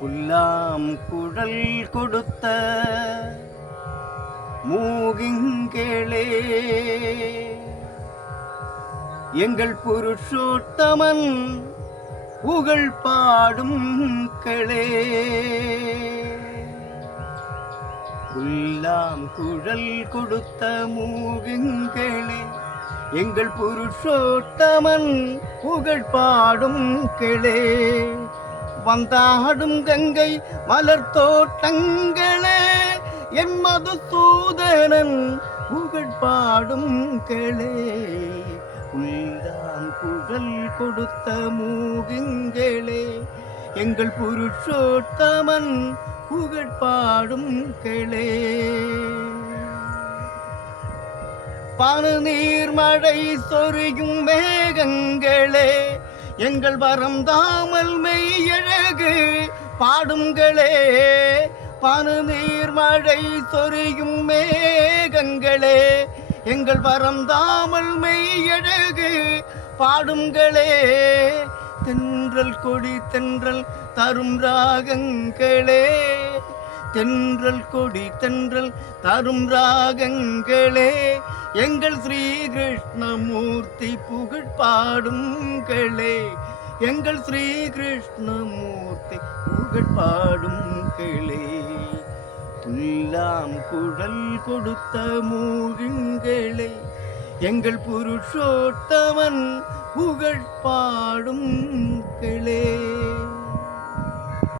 புல்லாம் குழல் கொடுத்த மூகிங்களே, எங்கள் புருஷோத்தமன் புகழ் பாடும் களே. புல்லாம் குழல் கொடுத்த மூகிங்களே, எங்கள் புருஷோத்தமன் புகழ் பாடும் களே. வந்தாடும் கங்கை மலர் தோட்டங்களே, என் மதுசூதனன் புகழ் பாடும் களே. உள்ளாம் குழல் கொடுத்த மூகிங்களே, எங்கள் புருஷோத்தமன் புகழ் பாடும் களே. பனநீர் மழை சொரியும் மேகங்களே, எங்கள் வரம் தாமல் மெய்யழகு பாடுங்களே. பனநீர் மழை சொரியும் மேகங்களே, எங்கள் வரம் தாமல் மெய்யழகு பாடுங்களே. தென்றல் கொடி தென்றல் தரும் ராகங்களே, தென்றல் கொடி தென்றல் தரும் ராகங்களே. எங்கள் ஸ்ரீ கிருஷ்ணமூர்த்தி புகழ் பாடுங்களே, எங்கள் ஸ்ரீ கிருஷ்ணமூர்த்தி புகழ் பாடுங்களே. புல்லாம் குழல் கொடுத்த மூகிங்களே, எங்கள் புருஷோத்தமன் புகழ் பாடும் களே.